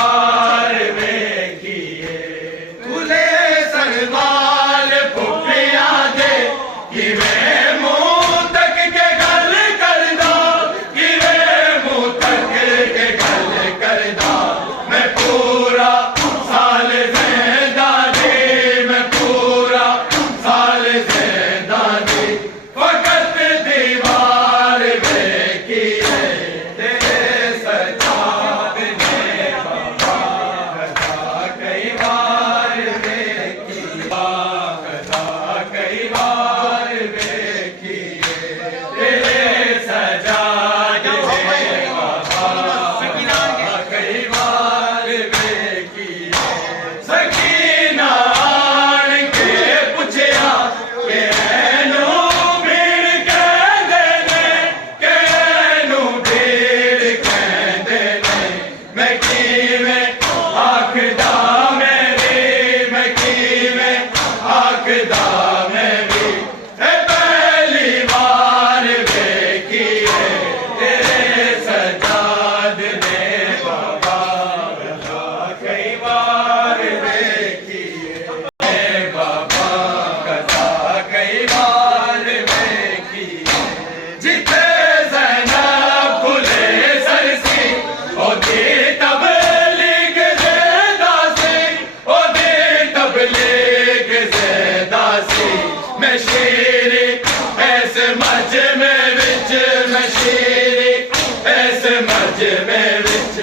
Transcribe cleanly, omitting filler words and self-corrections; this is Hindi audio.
वार वेखिए तुले सरवाल फुफिया दे किवें मुंह तक के गल करदा किवें मुंह तक के गल करदा मैं पूरा साल ज़िंदा दी मैं पूरा साल ज़िंदा दी फकत दीवार वेखिए तेरे सजाद ने बाबा कदा कई बार वेखिए कदा कई बार वेखिए तेरे सजाद ने बाबा कई बार वेखिए सकीना आन के पुछया कि एनू भीड़ कहंदे ने कि एनू भीड़ कहंदे ने मैं किवें आखदा मैं किवें आखदा मेरी ए पहली बार वेखिए तेरे सजाद ने बाबा कदा कई बार वेखिए बाबा कदा कई बार वेखिए जिथे ज़ैनब खुले सरसी ओदी तबलीग ज़ेदा सी ओदी तबलीग ज़ेदा सी मैं शेरी ऐस मजमे विच मैं शेरी ऐस मजमे विच